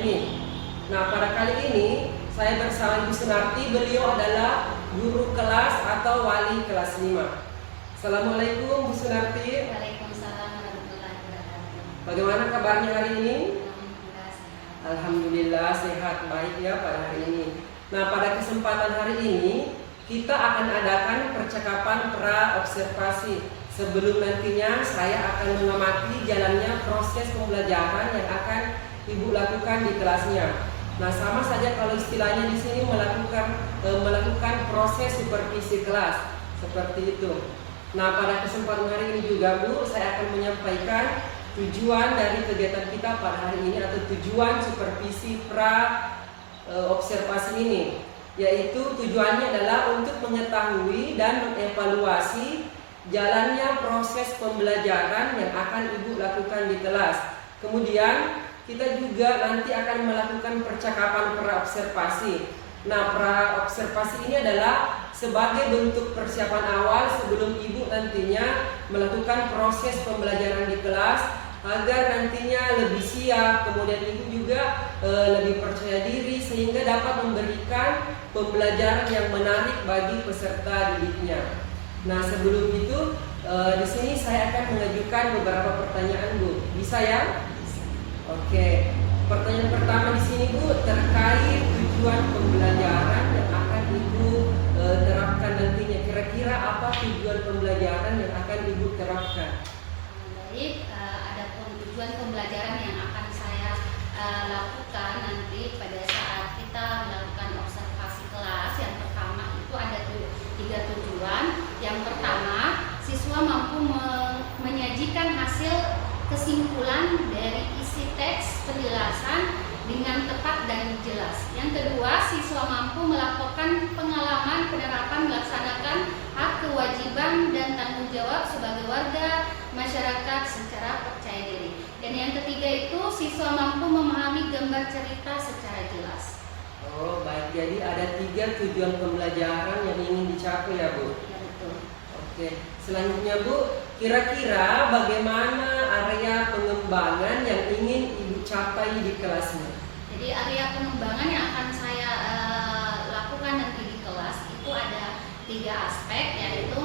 ini. Nah, pada kali ini saya bersama Ibu Sunarti. Beliau adalah guru kelas atau wali kelas 5. Assalamualaikum Bu Sunarti. Waalaikumsalam warahmatullahi wabarakatuh. Bagaimana kabarnya hari ini? Alhamdulillah sehat. Alhamdulillah sehat, baik ya pada hari ini. Nah, pada kesempatan hari ini kita akan adakan percakapan pra-observasi. Sebelum nantinya saya akan mengamati jalannya proses pembelajaran yang akan Ibu lakukan di kelasnya. Nah, sama saja kalau istilahnya di sini melakukan proses supervisi kelas seperti itu. Nah, pada kesempatan hari ini juga Bu, saya akan menyampaikan tujuan dari kegiatan kita pada hari ini atau tujuan supervisi observasi ini, yaitu tujuannya adalah untuk mengetahui dan mengevaluasi jalannya proses pembelajaran yang akan Ibu lakukan di kelas. Kemudian kita juga nanti akan melakukan percakapan pra-observasi. Nah, pra-observasi ini adalah sebagai bentuk persiapan awal sebelum Ibu nantinya melakukan proses pembelajaran di kelas agar nantinya lebih siap, kemudian Ibu juga lebih percaya diri sehingga dapat memberikan pembelajaran yang menarik bagi peserta didiknya. Nah, sebelum itu di sini saya akan mengajukan beberapa pertanyaan Bu. Bisa ya? Oke. Pertanyaan pertama di sini Bu terkait tujuan pembelajaran yang akan Ibu terapkan nantinya. Kira-kira apa tujuan pembelajaran yang akan Ibu terapkan? Baik, adapun tujuan pembelajaran yang akan saya lakukan nanti pada saat kita melakukan observasi kelas, yang pertama itu ada 3 tujuan. Yang pertama, siswa mampu menyajikan hasil kesimpulan dari isi teks penjelasan dengan tepat dan jelas. Yang kedua, siswa mampu melakukan pengalaman penerapan melaksanakan hak kewajiban dan tanggung jawab sebagai warga masyarakat secara percaya diri. Dan yang ketiga itu, siswa mampu memahami gambar cerita secara jelas. Oh, baik. Jadi ada 3 tujuan pembelajaran yang ingin dicapai ya Bu? Ya, betul. Oke. Selanjutnya Bu, kira-kira bagaimana area pengembangan yang ingin Ibu capai di kelasnya? Jadi area pengembangan yang akan saya lakukan nanti di kelas itu ada 3 aspek, yaitu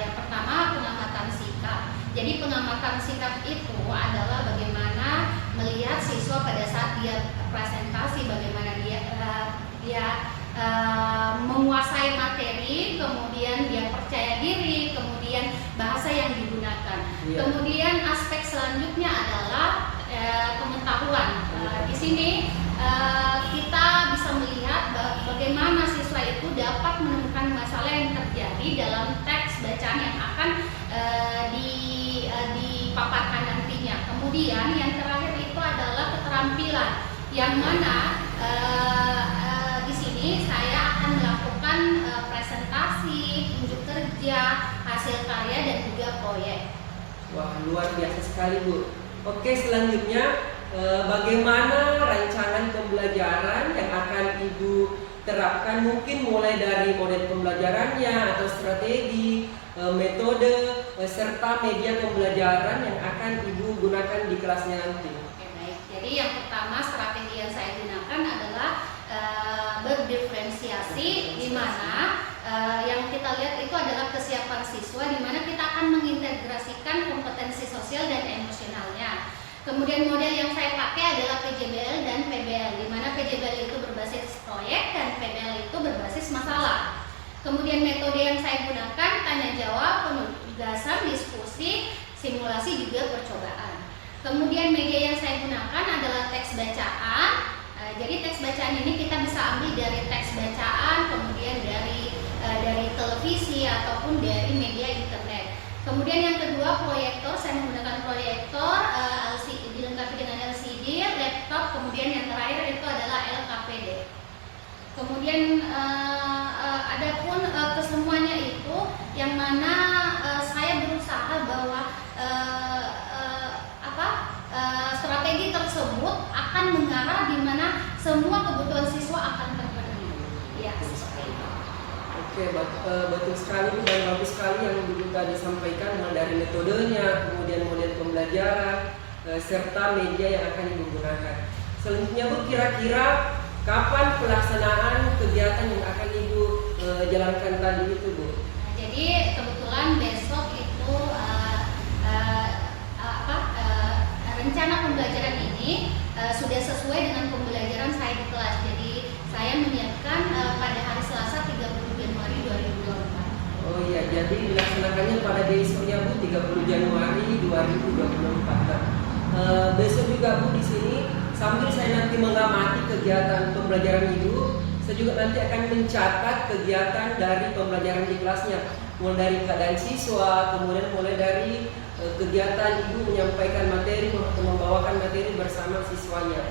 yang pertama pengamatan sikap. Jadi pengamatan sikap itu adalah bagaimana melihat siswa pada saat dia presentasi, bagaimana dia menguasai materi, kemudian dia percaya diri, kemudian bahasa yang digunakan. Iya. Kemudian aspek selanjutnya adalah pengetahuan. Di sini kita bisa melihat bagaimana siswa itu dapat menemukan masalah yang terjadi dalam teks bacaan yang akan dipaparkan nantinya. Kemudian yang terakhir itu adalah keterampilan, yang mana di sini saya akan melakukan presentasi, unjuk kerja, hasil karya dan juga proyek. Wah, luar biasa sekali Bu. Oke, selanjutnya bagaimana rancangan pembelajaran yang akan Ibu terapkan, mungkin mulai dari model pembelajarannya atau strategi, metode, serta media pembelajaran yang akan Ibu gunakan di kelasnya nanti. Oke, baik. Jadi yang pertama strategi yang saya gunakan adalah berdiferensiasi, di mana yang kita lihat itu adalah kesiapan siswa, di mana kita akan mengintegrasikan kompetensi sosial dan emosionalnya. Kemudian model yang saya pakai adalah PJBL dan PBL, di mana PJBL itu berbasis proyek dan PBL itu berbasis masalah. Kemudian metode yang saya gunakan tanya jawab, penugasan, diskusi, simulasi juga percobaan. Kemudian media yang saya gunakan adalah teks bacaan. Jadi teks bacaan ini kita bisa ambil dari teks bacaan, kemudian dari televisi ataupun dari media internet. Kemudian yang kedua proyektor, saya menggunakan proyektor dilengkapi dengan LCD, laptop, kemudian yang terakhir itu adalah LKPD. Kemudian adapun kesemuanya itu yang mana saya berusaha bahwa strategi tersebut akan mengarah di mana semua kebutuhan siswa akan terpenuhi. Ya, seperti itu. Oke, betul sekali dan bagus sekali yang Ibu tadi sampaikan, mulai dari metodenya, kemudian model pembelajaran, serta media yang akan Ibu gunakan. Selanjutnya Bu, kira-kira kapan pelaksanaan kegiatan yang akan Ibu jalankan tadi itu Bu? Nah, jadi kebetulan besok itu rencana pembelajaran ini sudah sesuai dengan pembelajaran saya di kelas. Jadi saya menyiapkan pada hari Selasa 30 Januari 2024. Oh iya, jadi dilaksanakannya pada besoknya Bu, 30 Januari 2024. Nah, besok juga Bu di sini sambil saya nanti mengamati kegiatan pembelajaran Ibu, saya juga nanti akan mencatat kegiatan dari pembelajaran di kelasnya, mulai dari keadaan siswa, kemudian mulai dari kegiatan Ibu menyampaikan materi atau membawakan materi bersama siswanya.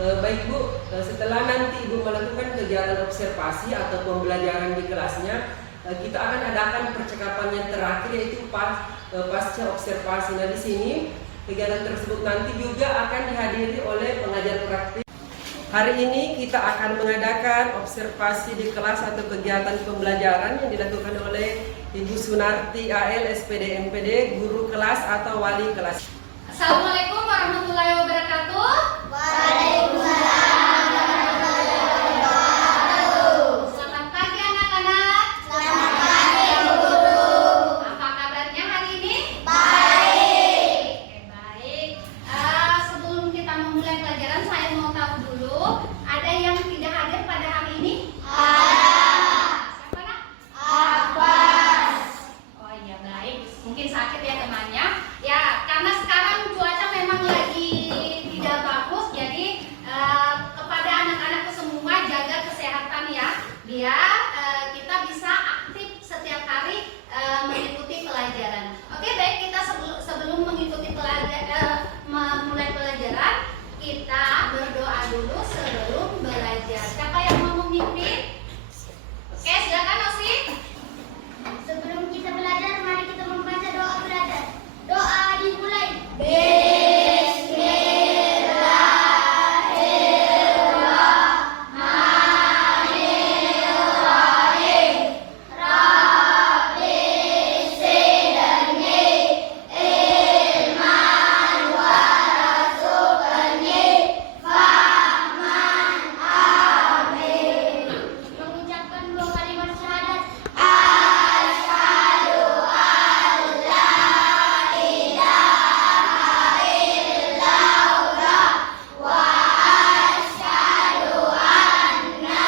Baik Bu, setelah nanti Ibu melakukan kegiatan observasi atau pembelajaran di kelasnya, kita akan adakan percakapan yang terakhir, yaitu pasca observasi. Nah, di sini kegiatan tersebut nanti juga akan dihadiri oleh pengajar praktik. Hari ini kita akan mengadakan observasi di kelas atau kegiatan pembelajaran yang dilakukan oleh Ibu Sunarti AL SPD MPD, guru kelas atau wali kelas. Assalamualaikum warahmatullahi wabarakatuh. Waalaikumsalam warahmatullahi wabarakatuh. Selamat pagi anak-anak. Selamat pagi Bu Guru. Apa kabarnya hari ini? Baik. Oke, baik. Sebelum kita memulai pelajaran, saya mau tahu dulu, ada yang tidak hadir pada hari ini? Siapa nak? Abbas. Oh iya, baik. Mungkin sakit ya temannya. Ya, karena sekarang cuaca memang lagi tidak bagus, jadi kepada anak-anak semua jaga kesehatan ya, biar kita bisa aktif setiap hari mengikuti pelajaran. Oke, baik, kita sebelum mengikuti memulai pelajaran, kita berdoa dulu sebelum belajar. Siapa yang mau memimpin? Oke, silakan Osi. Sebelum kita belajar, mari kita membaca doa belajar. Doa dimulai. Bismillahirrahmanirrahim. Rabbi zidni ilman warzuqni fahman amin. Mengucapkan dua kalimat syahadat. Asyhadu an la ilaha illallah wa asyhadu anna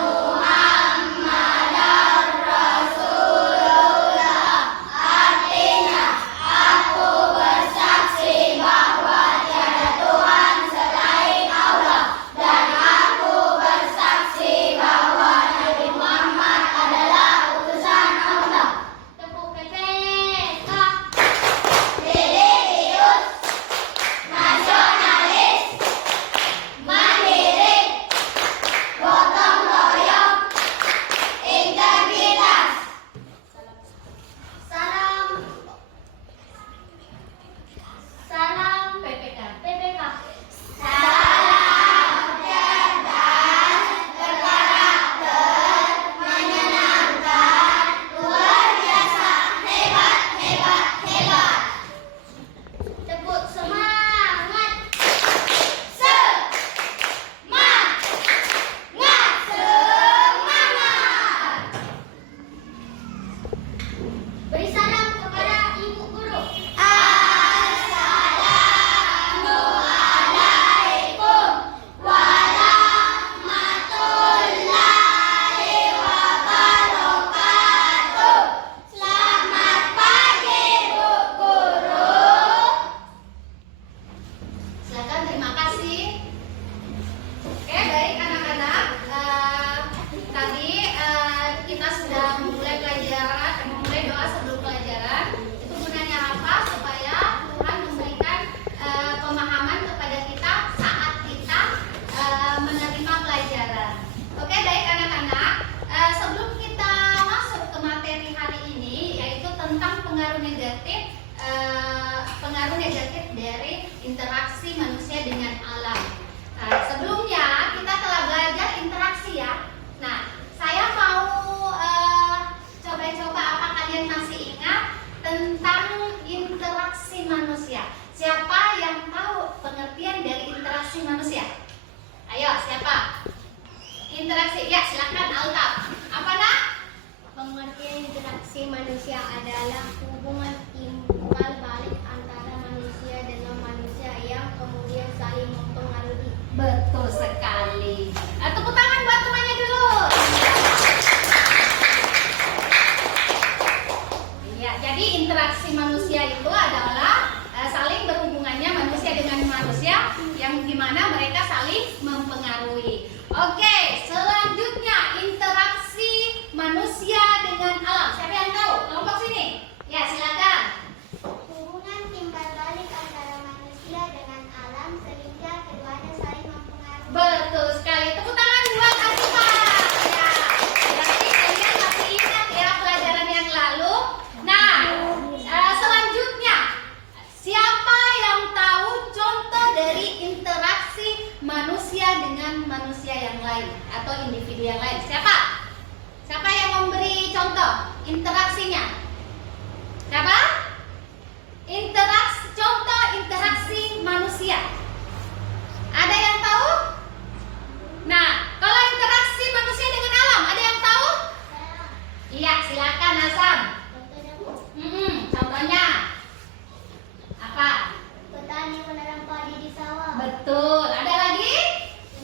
Muhammadar Rasulullah. Artinya, aku bersaksi bahwa tiada Tuhan selain Allah, dan aku bersaksi bahwa Nabi Muhammad adalah utusan Allah. Tepuk PPK. Religius, nasionalis, mandiri, gotong royong, integritas. Salam PPK. PPK. Salam cerdas, berkarakter, menyenangkan, luar biasa, hebat, hebat, hebat. Tepuk semangat. Semangat, semangat. Beri salam kepada Ibu Guru. Assalamualaikum warahmatullahi wabarakatuh. Selamat pagi Bu Guru. Silakan, terima kasih. Oke, baik anak-anak. Tadi kita sudah memulai pelajaran, memulai doa sebelum pelajaran. Itu gunanya apa? Supaya Tuhan memberikan pemahaman kepada kita saat kita menerima pelajaran. Oke, baik anak-anak. Sebelum kita masuk ke materi hari ini, yaitu tentang pengaruh negatif dari interaksi manusia dengan alam. Sebelumnya kita telah belajar interaksi ya. Nah, saya mau coba-coba, apa kalian masih ingat tentang interaksi manusia? Siapa yang tahu pengertian dari interaksi manusia? Ayo, siapa? Interaksi. Ya, silakan Altaf. Apa nak? Pengertian interaksi manusia adalah hubungan timbal balik antara manusia dengan manusia yang kemudian saling mempengaruhi. Betul sekali. Tepuk tangan buat temannya dulu. Ya, jadi interaksi manusia itu adalah saling berhubungannya manusia dengan manusia yang dimana mereka saling mempengaruhi. Oke, selanjutnya interaksi manusia dengan alam. Siapa yang tahu? Kelompok sini. Ya, silakan. Hubungan timbal balik antara manusia dengan alam sehingga keduanya saling mempengaruhi. Betul sekali. Tepuk tangan buat Asifa. Ya, berarti kalian masih ingat ya pelajaran yang lalu. Nah, selanjutnya siapa yang tahu contoh dari interaksi manusia dengan manusia yang lain atau individu yang lain? Siapa? Siapa yang memberi contoh interaksinya? Siapa? Contoh interaksi manusia. Ada yang tahu? Nah, kalau interaksi manusia dengan alam, ada yang tahu? Iya, silakan Azam. Contohnya apa? Petani menanam padi di sawah. Betul. Ada lagi?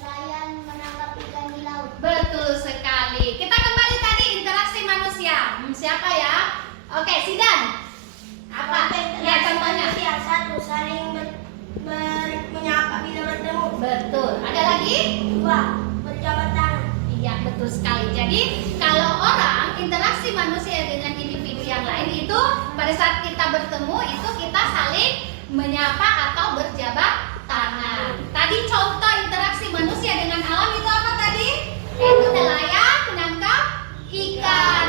Nelayan menangkap ikan di laut. Betul sekali. Kita kembali tadi interaksi manusia. Siapa ya? Oke, Sidan. Apa? Ya, contohnya. Yang satu saling menyapa bila bertemu. Betul. Ada lagi? Dua, berjabat tangan. Iya, betul sekali. Jadi, kalau orang interaksi manusia dengan individu yang lain itu pada saat kita bertemu itu kita saling menyapa atau berjabat tangan. Tadi contoh interaksi manusia dengan alam itu apa tadi? Yaitu nelayan menangkap ikan.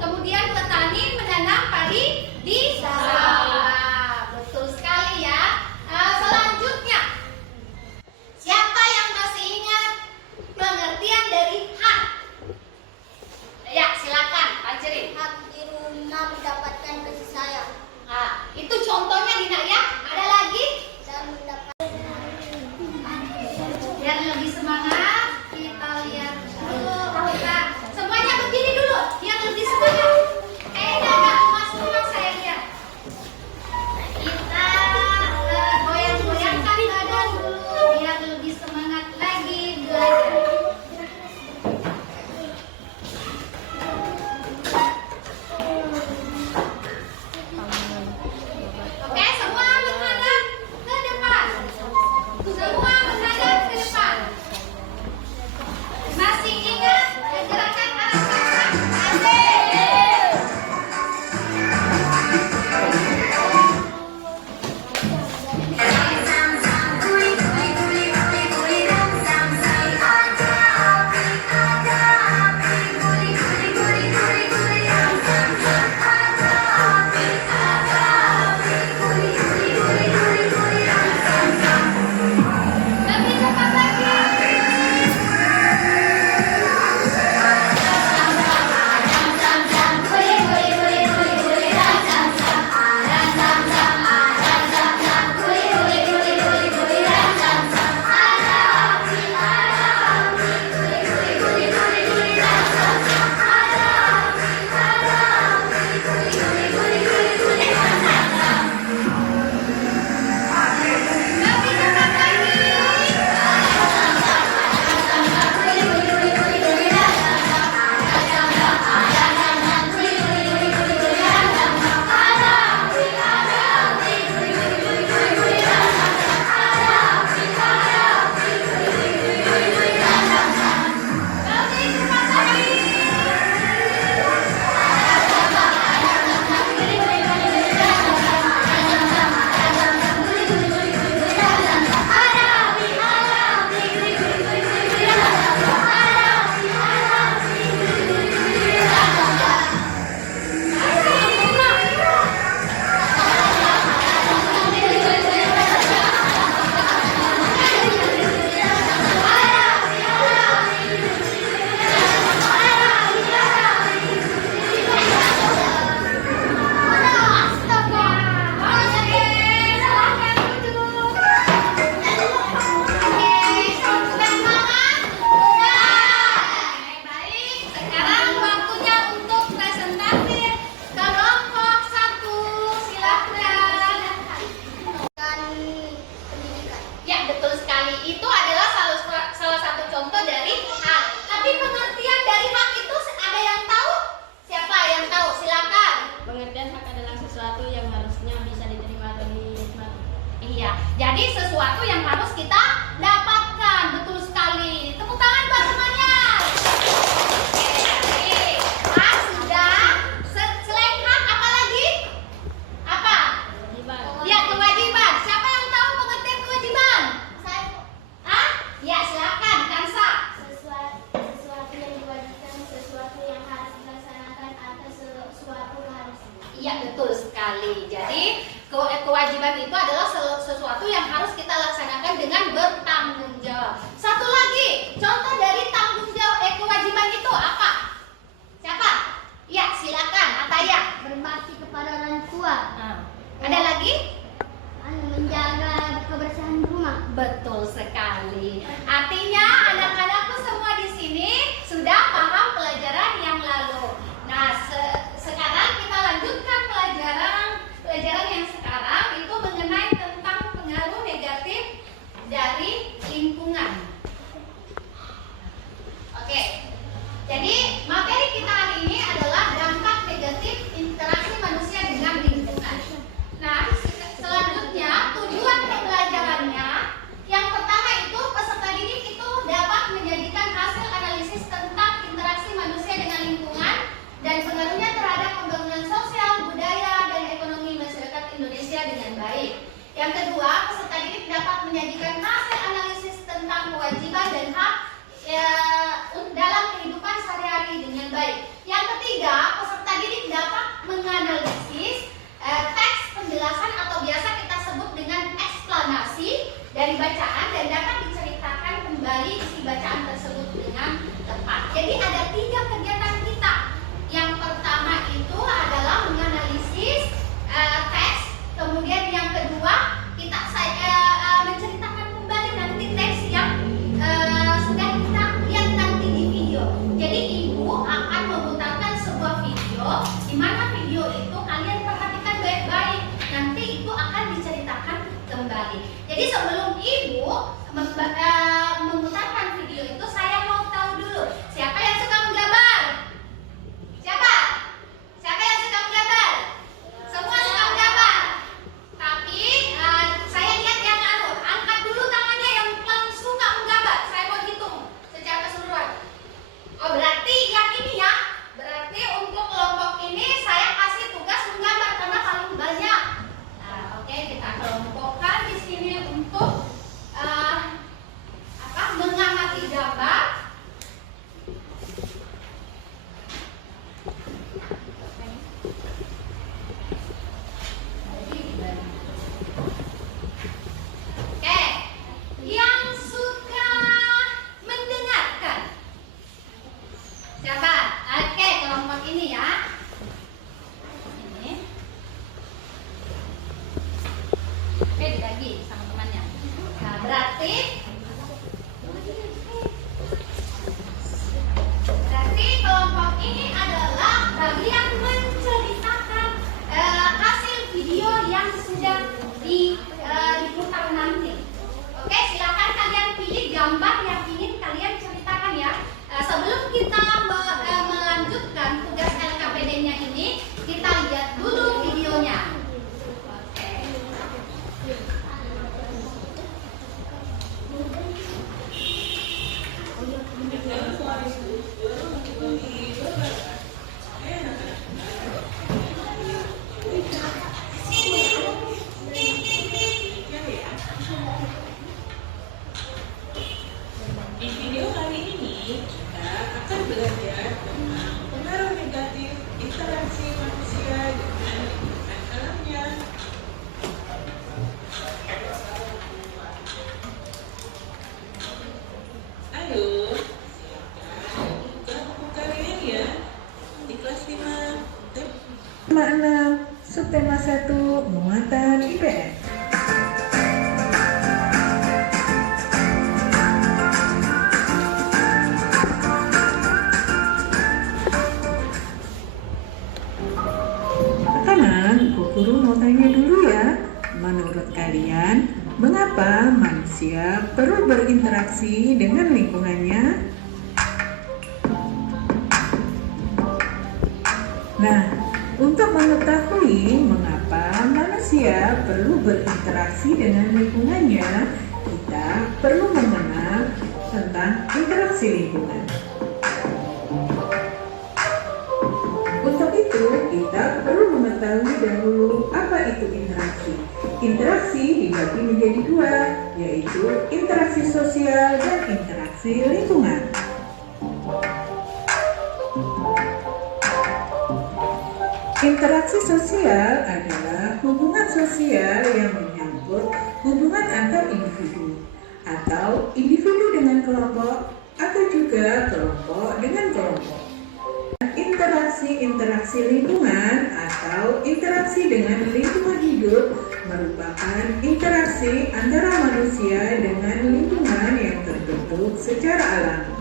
Kemudian petani menanam padi di sawah. Betul sekali ya. Selanjutnya, siapa yang masih ingat pengertian dari hak? Ya, silakan, Anjeri. Hak di rumah mendapatkan kasih sayang. Nah, itu contohnya Dina ya. Ada lagi? Dan mendapatkan Biar lebih semangat, kita lihat dulu. Kita semuanya berdiri dulu, biar lebih semangat. Kayaknya agak lemas-lemas saya lihat. Kita goyang-goyangkan badan dulu, biar lebih semangat lagi belajar. Oke, semua menghadap ke depan. Semua menghadap ke depan. Masih ingat gerakan arah asik. Jadi sesuatu yang harus kita dapatkan. Betul sekali. Tepuk tangan buat semuanya. Oke, jadi hak sudah. Selain hak apa lagi? Apa? Ya, kewajiban. Siapa yang tahu pengertian kewajiban? Hah? Ya, silakan Kansa. Sesuatu yang diwajibkan, sesuatu yang harus dilaksanakan, atau sesuatu harus. Iya, betul sekali. Jadi kewajiban itu adalah sesuatu yang harus kita laksanakan dengan bertanggung jawab. Satu lagi, contoh dari tanggung jawab kewajiban itu apa? Siapa? Ya, silakan Ataya. Berbakti kepada orang tua. Ada lagi? Menjaga kebersihan rumah. Betul sekali. Artinya anak-anakku semua di sini sudah paham pelajaran yang lalu. Nah, sekarang kita lanjutkan pelajaran yang sekarang itu mengenai tentang pengaruh negatif dari lingkungan. Oke. Jadi materi kita hari ini adalah dampak negatif interaksi manusia dengan lingkungan. Nah, selanjutnya tujuan pembelajarannya yang pertama itu peserta didik itu dapat menjadikan hasil analisis tentang interaksi manusia dengan lingkungan dan pengaruhnya terhadap pembangunan sosial, budaya, dan ekonomi masyarakat Indonesia dengan baik. Yang kedua, peserta didik dapat menyajikan hasil analisis tentang kewajiban dan hak dalam kehidupan sehari-hari dengan baik. Yang ketiga, peserta didik dapat menganalisis teks penjelasan atau biasa kita sebut dengan eksplanasi dari bacaan dan dapat diceritakan kembali isi bacaan tersebut dengan tepat. Jadi ada 3 kegiatan kita. Yang pertama itu adalah menganalisis teks, kemudian yang kedua kita menceritakan kembali nanti teks yang sudah kita lihat nanti di video. Jadi ibu akan memutarkan sebuah video, di mana video itu kalian perhatikan baik-baik. Nanti itu akan diceritakan kembali. Jadi sebelum ibu memutarkan video itu, saya mau tahu dulu siapa yang suka menggambar. Siapa? Siapa yang suka menggambar? Semua suka menggambar. Tapi saya lihat yang angkat dulu tangannya yang paling suka menggambar. Saya mau hitung secara keseluruhan. Oh, berarti yang ini ya. Berarti untuk kelompok ini saya kasih tugas menggambar karena paling banyak. Nah, oke, kita kelompokkan di sini untuk mengamati gambar. Oke, yang suka mendengarkan siapa? Oke, kelompok ini ya. Ini. Oke, dibagi sama temannya. Nah, berarti kelompok ini adalah bagian menceritakan hasil video yang sudah diputar nanti. Oke, silakan kalian pilih gambar yang ingin kalian ceritakan ya. Sebelum kita melanjutkan tugas LKPD-nya ini, kita lihat dulu videonya. Oke. Di video kali ini kita akan belajar tentang pengaruh negatif interaksi manusia dengan lingkungan alamnya. Ayo, silakan buka buku kalian ya di kelas 5 tema 6 subtema 1 muatan IPS. Guru mau tanya dulu ya, menurut kalian mengapa manusia perlu berinteraksi dengan lingkungannya? Nah, untuk mengetahui mengapa mengapa manusia perlu berinteraksi dengan lingkungannya, kita perlu mengenal tentang interaksi lingkungan. Untuk itu, kita perlu mengetahui dahulu apa itu interaksi. Interaksi dibagi menjadi dua, yaitu interaksi sosial dan interaksi lingkungan. Interaksi sosial adalah hubungan sosial yang menyangkut hubungan antar individu, atau individu dengan kelompok, atau juga kelompok dengan kelompok. Interaksi lingkungan atau interaksi dengan lingkungan hidup merupakan interaksi antara manusia dengan lingkungan yang terbentuk secara alami.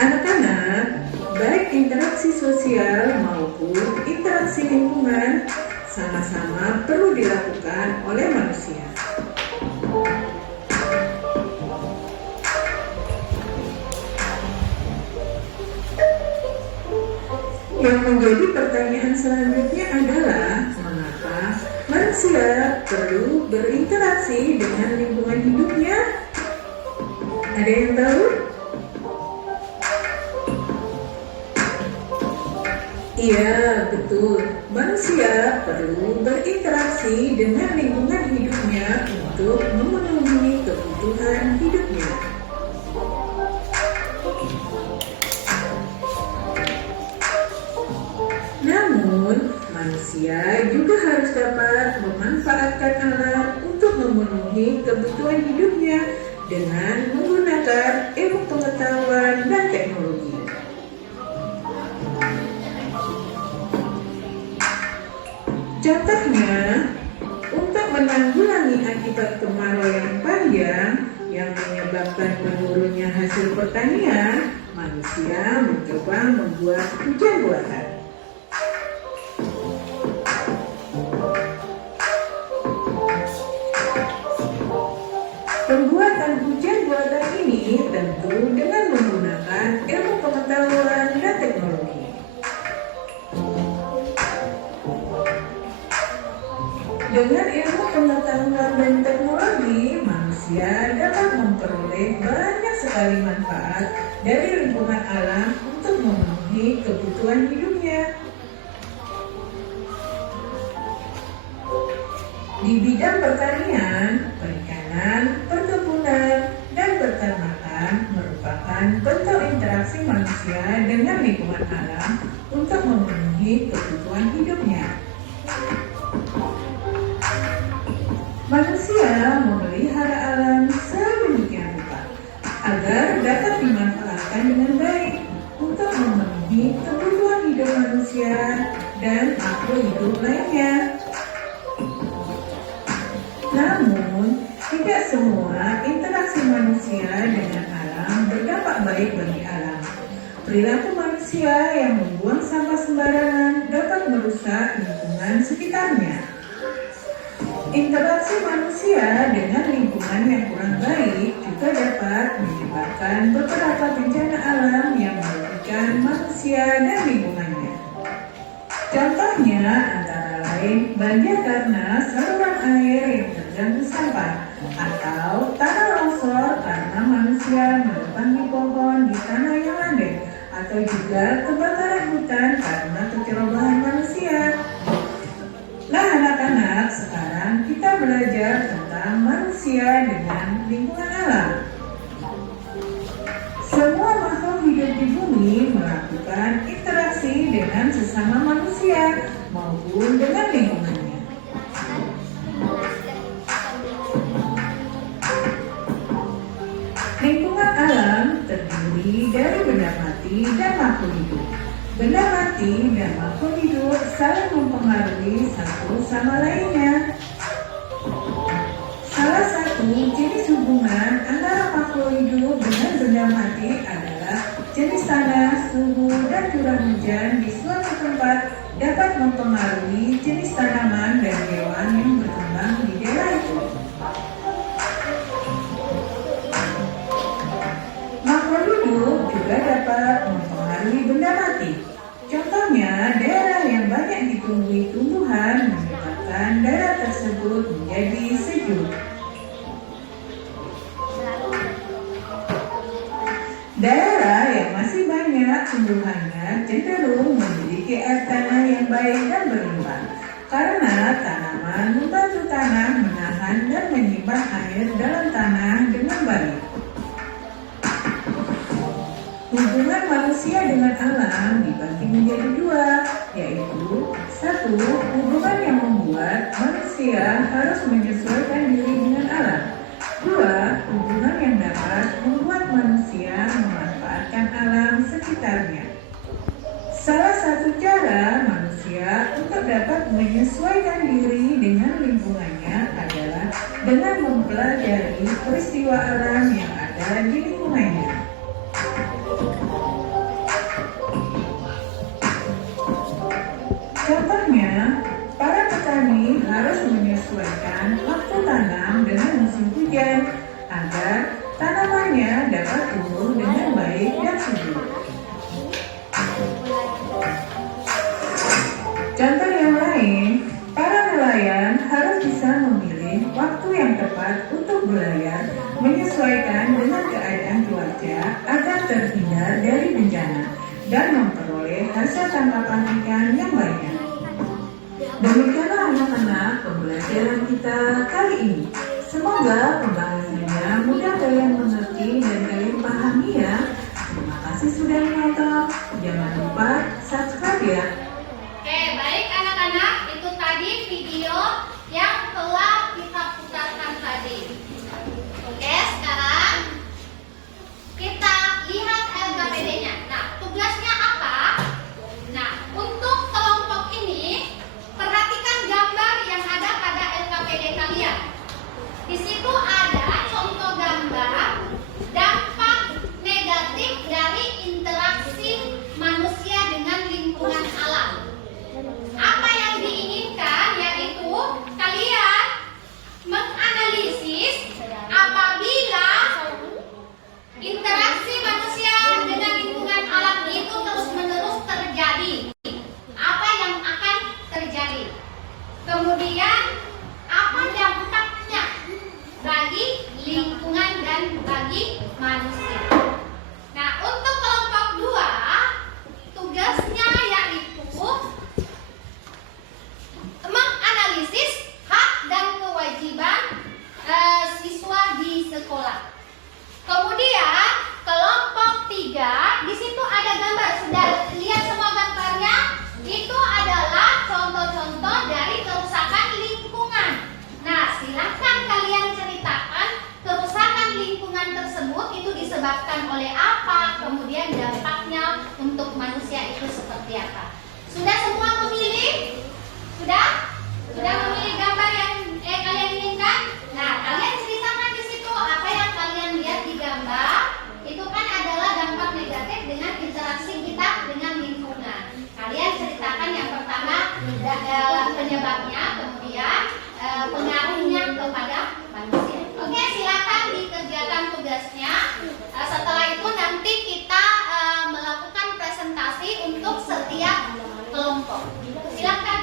Anak-anak, baik interaksi sosial maupun interaksi lingkungan sama-sama perlu dilakukan oleh manusia. Yang menjadi pertanyaan selanjutnya adalah mengapa manusia perlu berinteraksi dengan lingkungan hidupnya? Ada yang tahu? Iya, betul. Manusia perlu berinteraksi dengan lingkungan hidupnya untuk memenuhi kebutuhan hidupnya. Namun, manusia juga harus dapat memanfaatkan alam untuk memenuhi kebutuhan hidupnya dengan menggunakan ilmu pengetahuan dan teknologi. Contohnya, untuk menanggulangi akibat kemarau yang panjang yang menyebabkan menurunnya hasil pertanian, manusia mencoba membuat hujan buatan. Pembuatan hujan buatan ini tentu dengan menggunakan ilmu pengetahuan dan teknologi. Dengan ilmu pengetahuan dan teknologi, manusia dapat memperoleh banyak sekali manfaat dari lingkungan alam untuk memenuhi kebutuhan hidupnya. Di bidang pertanian, perikanan, perkebunan, dan peternakan merupakan bentuk interaksi manusia dengan lingkungan alam untuk memenuhi kebutuhan hidupnya. Manusia memelihara alam sedemikian rupa agar dapat dimanfaatkan dengan baik untuk memenuhi kebutuhan hidup manusia dan makhluk hidup lainnya. Namun, tidak semua interaksi manusia dengan alam berdampak baik bagi alam. Perilaku manusia yang membuang sampah sembarangan dapat merusak lingkungan sekitarnya. Interaksi manusia dengan lingkungan yang kurang baik juga dapat menyebabkan beberapa bencana alam yang merugikan manusia dan lingkungannya. Contohnya antara lain banjir karena saluran air yang terganggu sampah, atau tanah longsor karena manusia menebangi pohon di tanah yang landai, atau juga kebakaran hutan karena kecerobohan manusia. Nah anak-anak, sekarang kita belajar tentang manusia dengan lingkungan alam. Semua makhluk hidup di bumi melakukan interaksi dengan sesama manusia maupun dengan lingkungannya. Lingkungan alam terdiri dari benda mati dan makhluk hidup. Benda mati dan makhluk hidup saling mempengaruhi satu sama lainnya. Salah satu jenis hubungan antara makhluk hidup dengan benda mati adalah jenis tanah, suhu, dan curah hujan di suatu tempat dapat mempengaruhi jenis tanaman dan hewan yang berkembang di daerah itu. Makhluk hidup juga dapat mempengaruhi benda manusia cenderung memiliki air tanah yang baik dan berlimpah, karena tanaman membantu tanah menahan dan menyimpan air dalam tanah dengan baik. Hubungan manusia dengan alam dibagi menjadi dua, yaitu satu, hubungan yang membuat manusia harus menyesuaikan diri dengan alam. Dua, hubungan yang dapat membuat manusia memanfaatkan alam sekitarnya. Salah satu cara manusia untuk dapat menyesuaikan diri dengan lingkungannya adalah dengan mempelajari peristiwa alam yang ada di lingkungannya. Contohnya, para petani harus menyesuaikan waktu tanam dengan musim hujan agar tanamannya dapat tumbuh dengan baik dan subur. Contoh yang lain, para nelayan harus bisa memilih waktu yang tepat untuk berlayar menyesuaikan dengan keadaan cuaca agar terhindar dari bencana dan memperoleh hasil tangkapan ikan yang banyak. Demikianlah anak-anak pembelajaran kita kali ini. Semoga pembahasannya mudah kalian mengerti dan kalian pahami ya. Terima kasih sudah menonton. Jangan lupa subscribe ya. Oke, baik anak-anak, itu tadi video yang telah kita putarkan tadi. Oke, sekarang kita lihat LKPD-nya. Nah, tugasnya apa? Nah, untuk kelompok ini, perhatikan gambar yang ada pada LKPD kalian. Di situ ada contoh gambar dampak negatif dari interaksi manusia dengan lingkungan alam. Apa yang diinginkan yaitu kalian menganalisis apabila interaksi manusia dengan lingkungan alam itu terus-menerus terjadi. Apa yang akan terjadi? Kemudian apa dampaknya bagi lingkungan dan bagi manusia? Nah, untuk kelompok 2, tugasnya yaitu menganalisis hak dan kewajiban siswa di sekolah. Kemudian kelompok 3, di situ ada gambar. Sudah lihat semua gambarnya? Itu adalah contoh-contoh dari kerusakan lingkungan. Nah, silahkan kalian ceritakan kerusakan lingkungan tersebut itu disebabkan oleh apa, kemudian dampaknya untuk manusia itu seperti apa. Sudah semua memilih? Sudah? Sudah memilih gambar yang kalian inginkan? Nah, kalian ceritakan di situ apa yang kalian lihat di gambar. Itu kan adalah dampak negatif dengan interaksi kita dengan lingkungan. Kalian ceritakan yang pertama penyebabnya, kemudian pengaruhnya kepada manusia. Oke, silakan dikerjakan tugasnya. Setelah itu nanti kita melakukan presentasi untuk setiap kelompok. Silakan.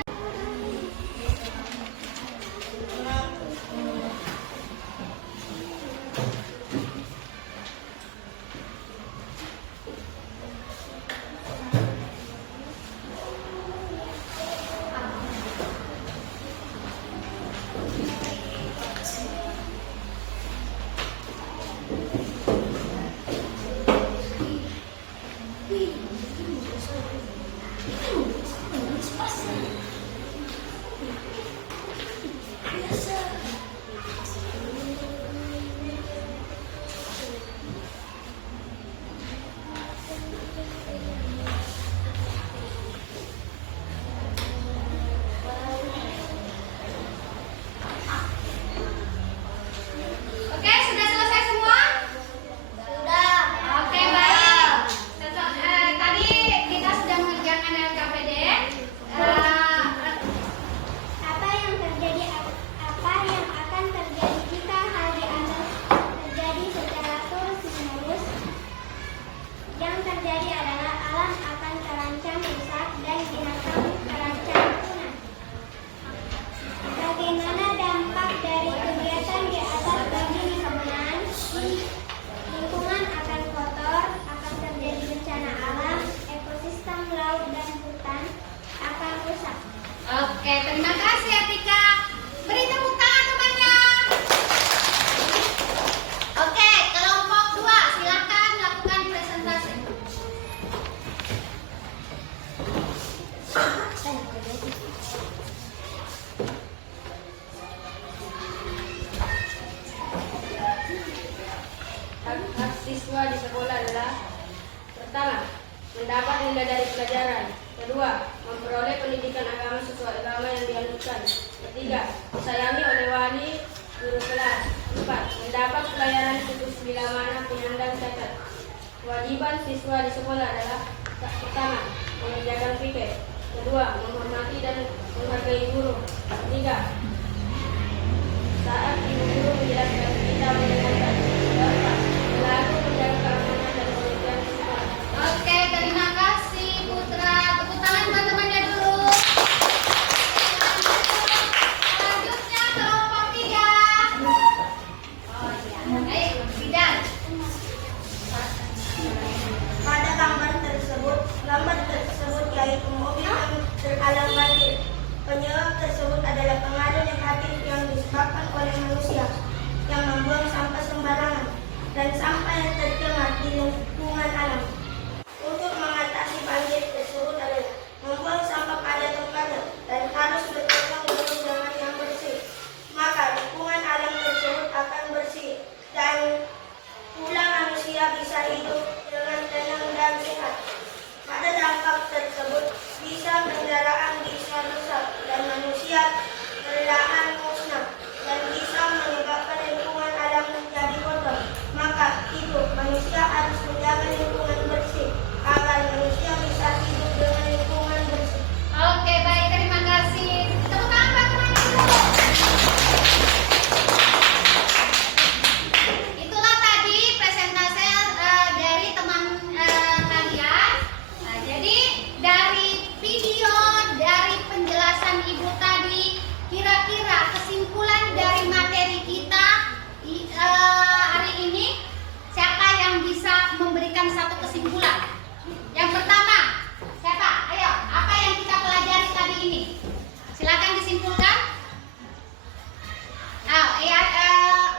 alam, laut, dan hutan akan rusak. Oke, terima kasih Atika. Beri tepuk tangan semuanya. Oke, kelompok 2 silakan lakukan presentasi. Hak siswa di sekolah adalah: pertama, mendapat nilai dari pelajaran; kedua, memperoleh pendidikan agama sesuai agama yang dianutkan; ketiga, disayangi oleh wali guru kelas; empat, mendapat pelayanan khusus bila mana penyandang cacat. Kewajiban siswa di sekolah adalah: pertama, mengerjakan piket; kedua, menghormati dan menghargai guru; ketiga, saat ibu guru menjelaskan kita mendengarkan; keempat, selalu menjaga keamanan dan kebersihan sekolah. Oke, terima kasih Putra. Tepuk tangan teman-temannya dulu. Selanjutnya kelompok 3. Oh iya, baik, Bidan. Pada gambar tersebut yaitu mobil yang terhalang banjir. Penyebab tersebut adalah pengaruh negatif yang disebabkan oleh manusia yang membuang sampah sembarangan dan sampah yang tercemar di lingkungan alam. Untuk mengatasi banjir tersebut adalah membuang sampah pada tempatnya dan harus bertanggung jawab dengan yang bersih. Maka lingkungan alam tersebut akan bersih dan pula manusia bisa hidup dengan tenang dan sehat. Pada dampak tersebut bisa kendaraan bisa rusak dan manusia perlahan musnah dan bisa menyebabkan lingkungan alam menjadi kotor. Maka itu manusia harus menjaga lingkungan bersih agar manusia bisa hidup dengan lingkungan bersih. Oke, baik, terima kasih. Tepuk tangan teman-temannya dulu. Itulah tadi presentasi dari teman kalian. Nah, jadi dari video, dari penjelasan Ibu tadi, kira-kira kesimpulan dari materi kita hari ini, siapa yang bisa memberikan satu kesimpulan? Yang pertama, siapa? Ayo, apa yang kita pelajari tadi ini? Silakan disimpulkan.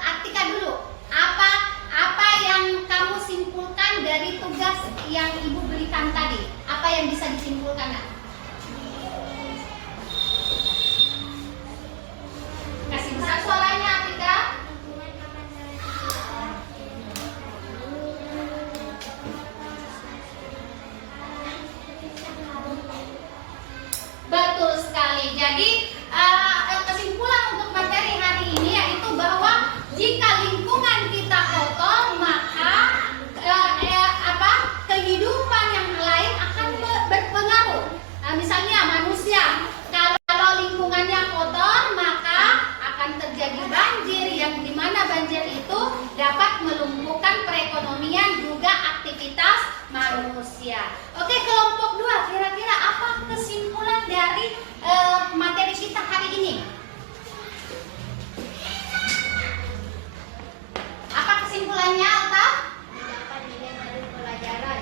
Atika dulu. Apa yang kamu simpulkan dari tugas yang Ibu berikan tadi? Apa yang bisa disimpulkan? Kasih besar suaranya, Atika. Betul sekali. Jadi kesimpulan untuk materi hari ini yaitu bahwa jika lingkungan kita kotor, maka kehidupan yang lain akan berpengaruh. Misalnya manusia, kalau lingkungannya kotor, maka akan terjadi banjir yang dimana banjir itu dapat melumpuhkan perekonomian juga aktivitas manusia. Oke, kelompok 2, kira-kira apa kesimpulan dari materi kita hari ini? Apa kesimpulannya, Alta? Mendapat nilai dari pelajaran.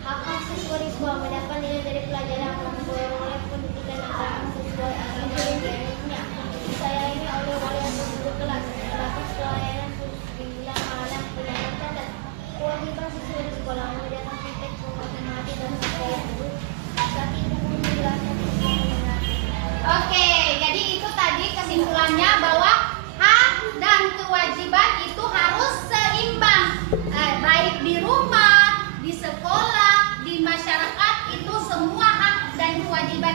Hak siswa di sekolah mendapat nilai dari pelajaran, memperoleh pendidikan agama sesuai agama yang dianutnya, disayangi oleh wali atau guru kelas, mendapat pelayanan khusus bila mana penyandang cacat. Kewajiban siswa di sekolah mengerjakan praktek, menghormati dan menghargai guru. Tapi ibu guru menjelaskan siswa mengenai. Oke, jadi itu tadi kesimpulannya bahwa hak dan kewajiban itu harus seimbang, baik di rumah, di sekolah, di masyarakat, itu semua hak dan kewajiban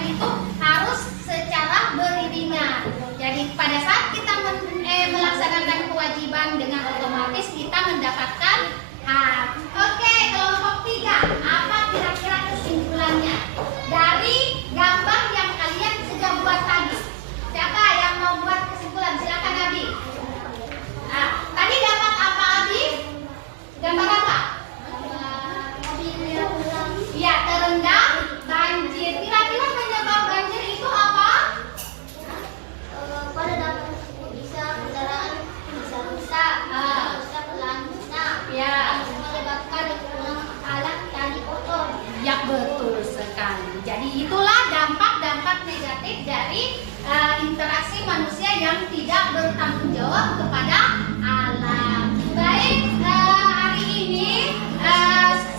yang tidak bertanggung jawab kepada alam. Baik, hari ini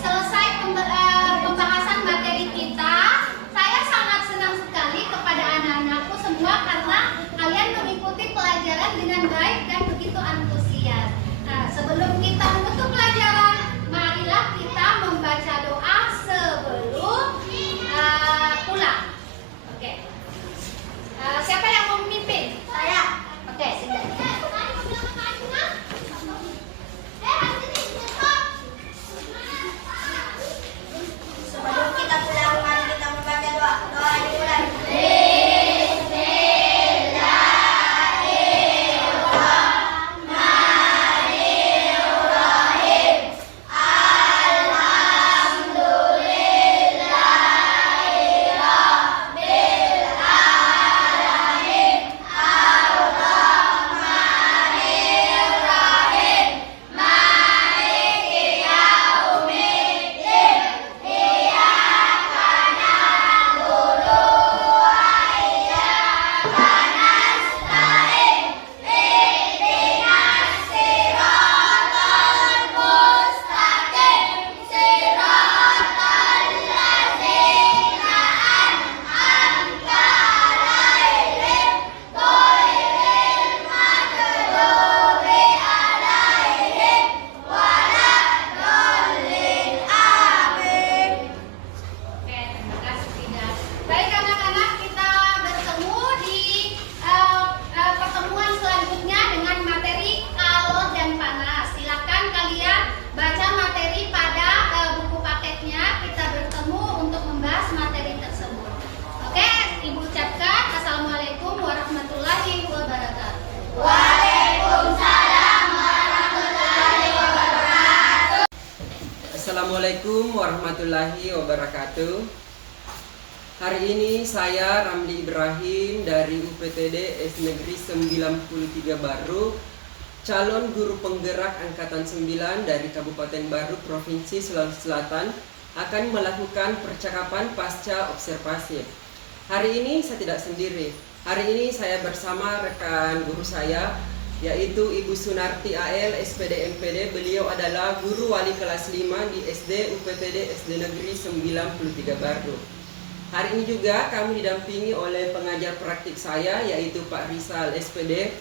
selesai pembahasan materi kita. Saya sangat senang sekali kepada anak-anakku semua karena kalian mengikuti pelajaran dengan baik dan begitu antusias. Nah, sebelum kita menutup pelajaran, marilah kita membaca doa sebelum pulang. Oke. Siapa yang mau memimpin? Saya. Oke, sudah. Sebelum kita pulang, mari kita membaca doa. Doa dimulai. Oke, terima kasih Tidak. Baik anak-anak, kita bertemu di pertemuan selanjutnya dengan materi kalor dan panas. Silakan kalian baca materi pada buku paketnya. Kita bertemu untuk membahas materi tersebut. Oke, Ibu ucapkan Assalamualaikum warahmatullahi wabarakatuh. Waalaikumsalam warahmatullahi wabarakatuh. Assalamualaikum warahmatullahi wabarakatuh. Hari ini saya Ramli Ibrahim dari UPTD SD Negeri 93 Baru, calon guru penggerak angkatan 9 dari Kabupaten Baru, Provinsi Sulawesi Selatan, akan melakukan percakapan pasca observasi. Hari ini saya tidak sendiri. Hari ini saya bersama rekan guru saya, yaitu Ibu Sunarti AL SPD MPD. Beliau adalah guru wali kelas 5 di SD UPTD SD Negeri 93 Baru. Hari ini juga kami didampingi oleh pengajar praktik saya, yaitu Pak Rizal SPD.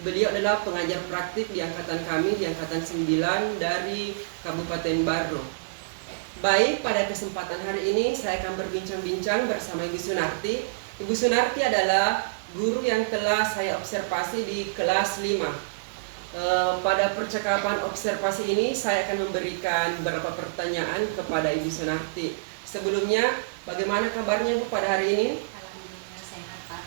Beliau adalah pengajar praktik di angkatan kami, di angkatan 9 dari Kabupaten Baru. Baik, pada kesempatan hari ini saya akan berbincang-bincang bersama Ibu Sunarti. Ibu Sunarti adalah guru yang telah saya observasi di kelas 5. Pada percakapan observasi ini saya akan memberikan beberapa pertanyaan kepada Ibu Sunarti. Sebelumnya, bagaimana kabarnya Bu pada hari ini? Alhamdulillah sehat, Pak.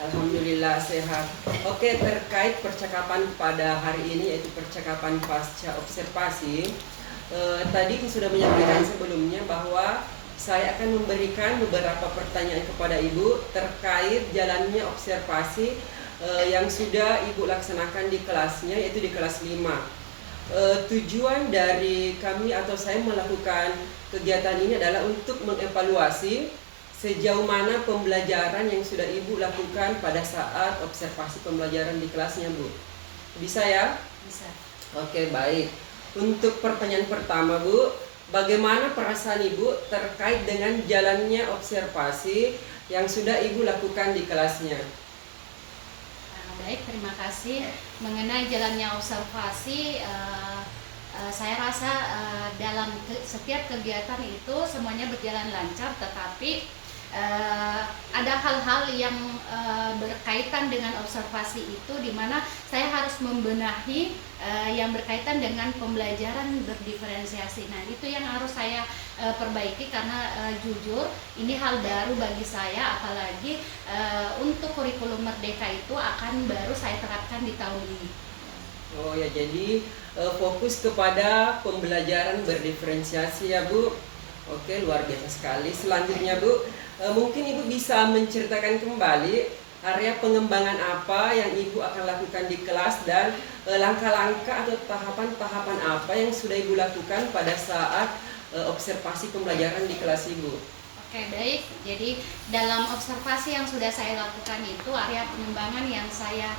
Alhamdulillah sehat. Oke, terkait percakapan pada hari ini, yaitu percakapan pasca observasi, tadi sudah menyampaikan sebelumnya bahwa saya akan memberikan beberapa pertanyaan kepada Ibu terkait jalannya observasi yang sudah Ibu laksanakan di kelasnya, yaitu di kelas 5. Tujuan dari kami atau saya melakukan kegiatan ini adalah untuk mengevaluasi sejauh mana pembelajaran yang sudah Ibu lakukan pada saat observasi pembelajaran di kelasnya, Bu. Bisa ya? Bisa. Oke, baik. Untuk pertanyaan pertama, Bu, bagaimana perasaan Ibu terkait dengan jalannya observasi yang sudah Ibu lakukan di kelasnya? Baik, terima kasih. Mengenai jalannya observasi, saya rasa dalam setiap kegiatan itu semuanya berjalan lancar, tetapi ada hal-hal yang berkaitan dengan observasi itu, di mana saya harus membenahi yang berkaitan dengan pembelajaran berdiferensiasi. Nah, itu yang harus saya perbaiki karena jujur ini hal baru bagi saya, apalagi untuk kurikulum Merdeka itu akan baru saya terapkan di tahun ini. Oh ya, jadi fokus kepada pembelajaran berdiferensiasi ya, Bu. Oke, luar biasa sekali. Selanjutnya, Bu, mungkin Ibu bisa menceritakan kembali area pengembangan apa yang Ibu akan lakukan di kelas dan langkah-langkah atau tahapan-tahapan apa yang sudah Ibu lakukan pada saat observasi pembelajaran di kelas Ibu. Oke, baik. Jadi dalam observasi yang sudah saya lakukan itu, area pengembangan yang saya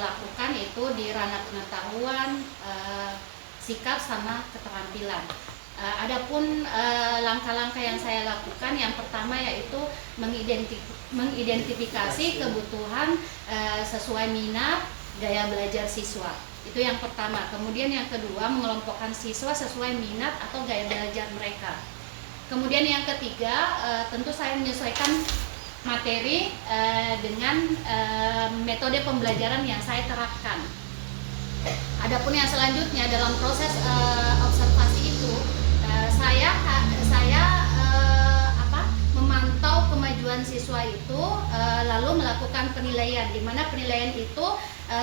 lakukan itu di ranah pengetahuan, sikap sama keterampilan. Adapun langkah-langkah yang saya lakukan, yang pertama yaitu mengidentifikasi kebutuhan sesuai minat, gaya belajar siswa. Itu yang pertama. Kemudian yang kedua, mengelompokkan siswa sesuai minat atau gaya belajar mereka. Kemudian yang ketiga, tentu saya menyesuaikan materi dengan metode pembelajaran yang saya terapkan. Adapun yang selanjutnya dalam proses observasi itu, saya memantau kemajuan siswa itu, lalu melakukan penilaian, di mana penilaian itu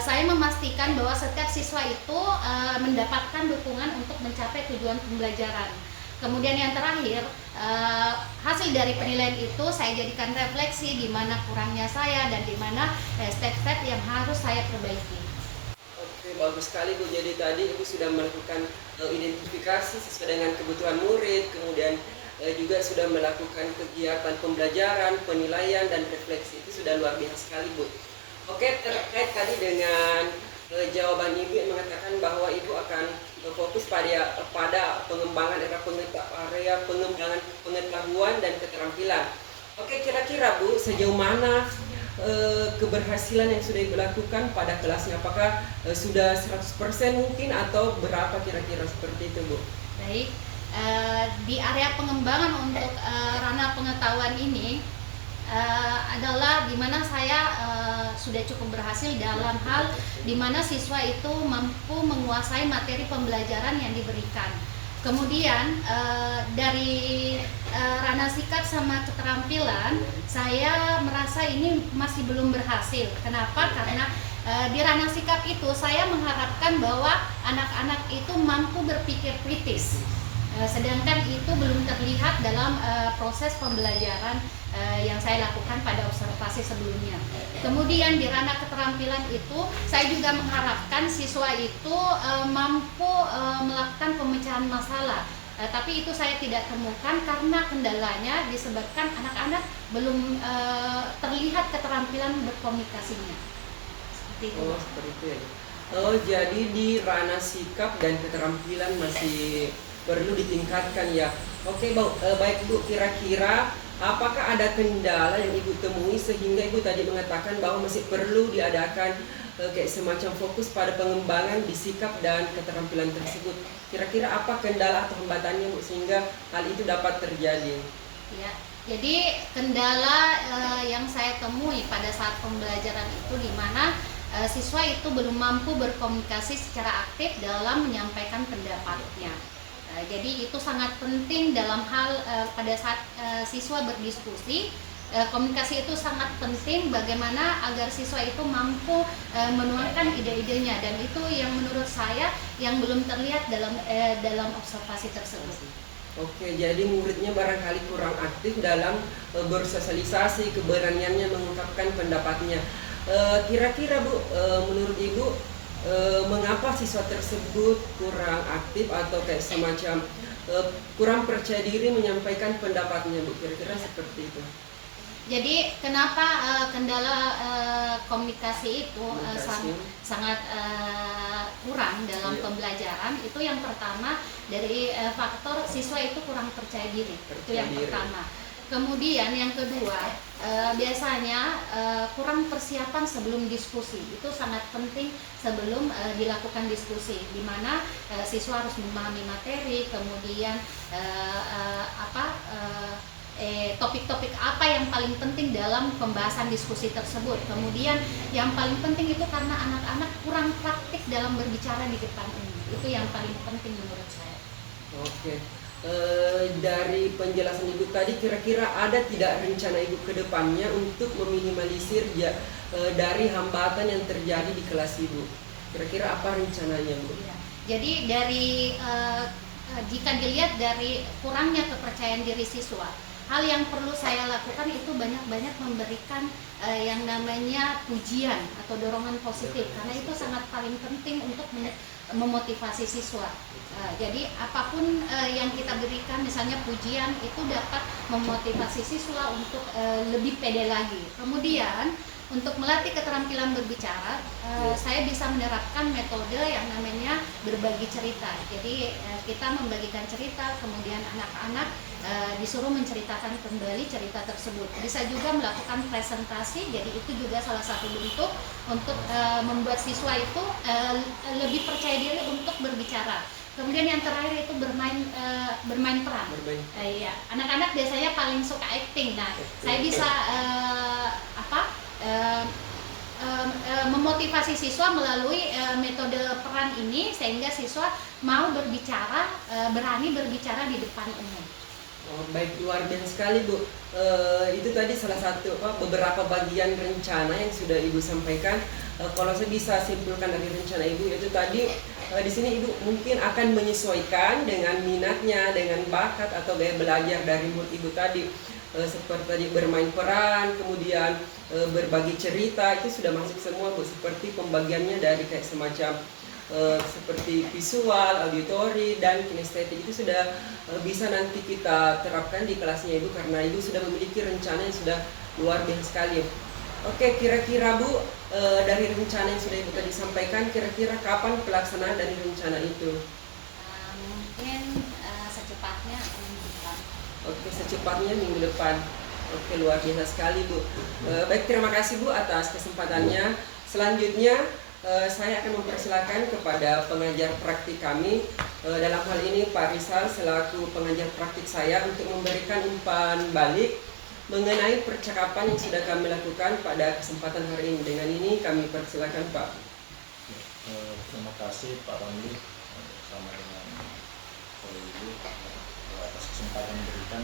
saya memastikan bahwa setiap siswa itu mendapatkan dukungan untuk mencapai tujuan pembelajaran. Kemudian yang terakhir, hasil dari penilaian itu saya jadikan refleksi di mana kurangnya saya dan di mana step-step yang harus saya perbaiki. Oke, bagus sekali Bu. Jadi tadi Ibu sudah melakukan identifikasi sesuai dengan kebutuhan murid, kemudian juga sudah melakukan kegiatan pembelajaran, penilaian, dan refleksi. Itu sudah luar biasa sekali Bu. Oke, terkait tadi dengan jawaban Ibu yang mengatakan bahwa Ibu akan fokus pada pengembangan area pengembangan pengetahuan dan keterampilan. Oke, kira-kira Bu, sejauh mana keberhasilan yang sudah Ibu lakukan pada kelasnya? Apakah sudah 100% mungkin atau berapa kira-kira seperti itu Bu? Baik, di area pengembangan untuk ranah pengetahuan ini adalah dimana saya sudah cukup berhasil dalam hal dimana siswa itu mampu menguasai materi pembelajaran yang diberikan. Kemudian dari ranah sikap sama keterampilan, saya merasa ini masih belum berhasil. Kenapa? Karena di ranah sikap itu saya mengharapkan bahwa anak-anak itu mampu berpikir kritis. Sedangkan itu belum terlihat dalam proses pembelajaran yang saya lakukan pada observasi sebelumnya. Kemudian di ranah keterampilan itu saya juga mengharapkan siswa itu mampu melakukan pemecahan masalah. Tapi itu saya tidak temukan karena kendalanya disebabkan anak-anak belum terlihat keterampilan berkomunikasinya. Seperti itu. Oh, seperti itu ya. Oh, jadi di ranah sikap dan keterampilan masih perlu ditingkatkan ya. Oke, baik Bu, kira-kira apakah ada kendala yang Ibu temui sehingga Ibu tadi mengatakan bahwa masih perlu diadakan kayak semacam fokus pada pengembangan di sikap dan keterampilan tersebut? Kira-kira apa kendala atau hambatannya Bu sehingga hal itu dapat terjadi? Ya, jadi kendala yang saya temui pada saat pembelajaran itu di mana siswa itu belum mampu berkomunikasi secara aktif dalam menyampaikan pendapatnya. Jadi itu sangat penting dalam hal pada saat siswa berdiskusi, komunikasi itu sangat penting bagaimana agar siswa itu mampu menuangkan ide-idenya, dan itu yang menurut saya yang belum terlihat dalam observasi tersebut. Oke, jadi muridnya barangkali kurang aktif dalam bersosialisasi, keberaniannya mengungkapkan pendapatnya. Kira-kira Bu, menurut Ibu mengapa siswa tersebut kurang aktif atau kayak semacam kurang percaya diri menyampaikan pendapatnya Bu? Kira-kira seperti itu. Jadi kenapa kendala komunikasi itu sangat kurang dalam pembelajaran? Itu yang pertama dari faktor siswa itu kurang percaya diri. Itu yang pertama. Kemudian yang kedua, biasanya kurang persiapan sebelum diskusi. Itu sangat penting sebelum dilakukan diskusi, di mana siswa harus memahami materi, kemudian topik-topik apa yang paling penting dalam pembahasan diskusi tersebut. Kemudian yang paling penting itu karena anak-anak kurang praktik dalam berbicara di depan umum. Itu yang paling penting menurut saya. Oke. Dari penjelasan Ibu tadi, kira-kira ada tidak rencana Ibu ke depannya untuk meminimalisir dari hambatan yang terjadi di kelas Ibu? Kira-kira apa rencananya Bu? Ya. Jadi dari jika dilihat dari kurangnya kepercayaan diri siswa, hal yang perlu saya lakukan itu banyak-banyak memberikan yang namanya pujian atau dorongan positif, karena itu sangat paling penting untuk memotivasi siswa. Jadi apapun yang kita berikan, misalnya pujian, itu dapat memotivasi siswa untuk lebih pede lagi. Kemudian untuk melatih keterampilan berbicara, saya bisa menerapkan metode yang namanya berbagi cerita. Jadi kita membagikan cerita, kemudian anak-anak disuruh menceritakan kembali cerita tersebut. Bisa juga melakukan presentasi, jadi itu juga salah satu bentuk untuk membuat siswa itu lebih percaya diri untuk berbicara. Kemudian yang terakhir itu bermain peran. Iya, anak-anak biasanya paling suka acting. Nah, saya bisa memotivasi siswa melalui metode peran ini sehingga siswa mau berbicara, berani berbicara di depan umum. Oh, baik, luar biasa sekali Bu. Itu tadi salah satu beberapa bagian rencana yang sudah Ibu sampaikan. Kalau saya bisa simpulkan dari rencana Ibu, itu tadi di sini Ibu mungkin akan menyesuaikan dengan minatnya, dengan bakat atau gaya belajar dari murid Ibu tadi. Seperti tadi bermain peran, kemudian berbagi cerita, itu sudah masuk semua Bu. Seperti pembagiannya dari kayak semacam seperti visual, auditori, dan kinestetik itu sudah bisa nanti kita terapkan di kelasnya Ibu, karena Ibu sudah memiliki rencana yang sudah luar biasa sekali. Oke, kira-kira Bu, dari rencana yang sudah Ibu tadi sampaikan, kira-kira kapan pelaksanaan dari rencana itu? Mungkin secepatnya minggu depan. Oke, secepatnya minggu depan. Oke, luar biasa sekali Bu. Baik, terima kasih Bu atas kesempatannya. Selanjutnya saya akan mempersilakan kepada pengajar praktik kami, dalam hal ini Pak Rizal selaku pengajar praktik saya, untuk memberikan umpan balik mengenai percakapan yang sudah kami lakukan pada kesempatan hari ini. Dengan ini kami persilakan Pak. Terima kasih Pak Ramli bersama dengan Ibu atas kesempatan yang diberikan.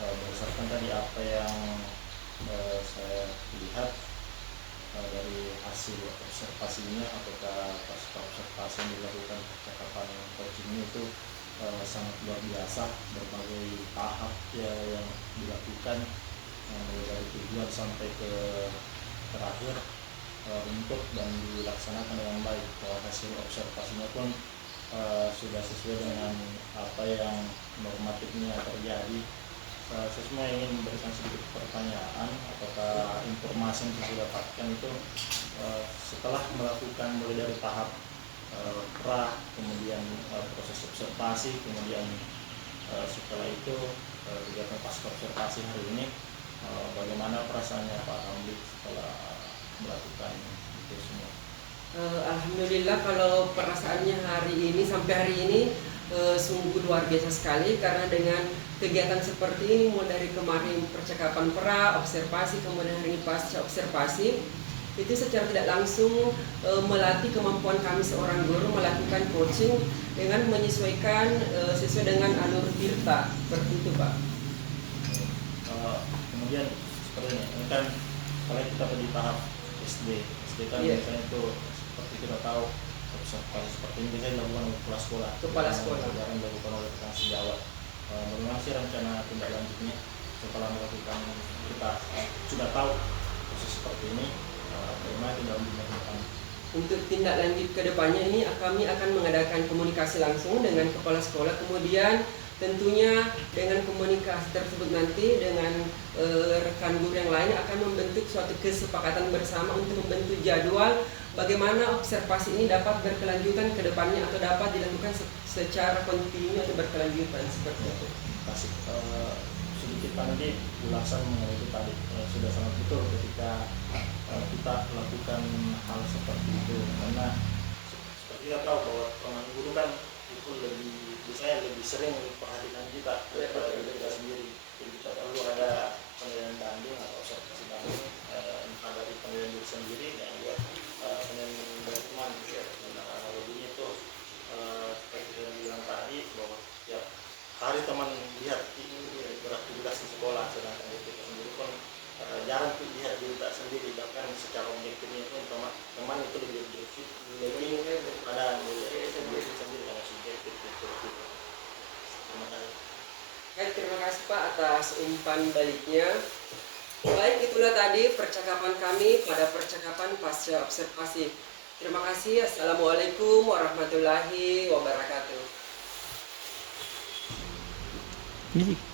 Berdasarkan tadi apa yang saya lihat dari hasil observasinya, apakah pasca observasi yang dilakukan percakapan coaching ini itu sangat luar biasa, berbagai tahap yang dilakukan dari tujuan sampai ke terakhir untuk dan dilaksanakan dengan baik. Hasil observasinya pun sudah sesuai dengan apa yang normatifnya terjadi. Saya semua ingin memberikan sedikit pertanyaan, apakah informasi yang saya dapatkan itu setelah melakukan mulai dari tahap pra, kemudian proses observasi, kemudian setelah itu kegiatan pasca observasi hari ini, bagaimana perasaannya Pak Ramli setelah melakukan itu semua? Alhamdulillah, kalau perasaannya hari ini sampai hari ini sungguh luar biasa sekali, karena dengan kegiatan seperti ini, mulai dari kemarin percakapan pra, observasi, kemudian hari ini pasca observasi, itu secara tidak langsung melatih kemampuan kami seorang guru melakukan coaching dengan menyesuaikan sesuai dengan alur tirta, seperti itu Pak. Kemudian seperti ini kan kalau kita di tahap SD kan biasanya itu seperti kita tahu observasi seperti ini biasanya dilakukan oleh kepala sekolah yang dilakukan oleh rekan sejawat. Bagaimana sih rencana tindak lanjutnya setelah melakukan, kita sudah tahu proses seperti ini, bagaimana tindak lanjutnya ke depan? Untuk tindak lanjut ke depannya ini kami akan mengadakan komunikasi langsung dengan kepala sekolah, kemudian tentunya dengan komunikasi tersebut nanti dengan rekan guru yang lain akan membentuk suatu kesepakatan bersama untuk membentuk jadwal bagaimana observasi ini dapat berkelanjutan ke depannya atau dapat dilakukan secara kontinu atau berkelanjutan, seperti itu. Kasih sedikit tadi ulasan mengenai itu tadi, sudah sangat betul ketika kita melakukan hal seperti itu, karena seperti kita tahu bahwa teman guru kan itu biasanya lebih sering perhatikan kita daripada kita sendiri. Jadi kita perlu ada penilaian banding atau observasi banding, entah dari penilaian diri sendiri dan juga penilaian dari teman. Nah, analoginya itu seperti yang bilang tadi, bahwa setiap hari teman lihat ini beraktivitas di sekolah, sedangkan kita sendiri pun jarang tuh lihat diri kita sendiri, bahkan secara objektifnya pun teman itu lebih objektif, lebih ada diri sendiri karena subjektif seperti itu. Terima kasih. Terima kasih Pak atas umpan baliknya. Baik, itulah tadi percakapan kami pada percakapan pasca observasi. Terima kasih. Assalamualaikum warahmatullahi wabarakatuh. Ini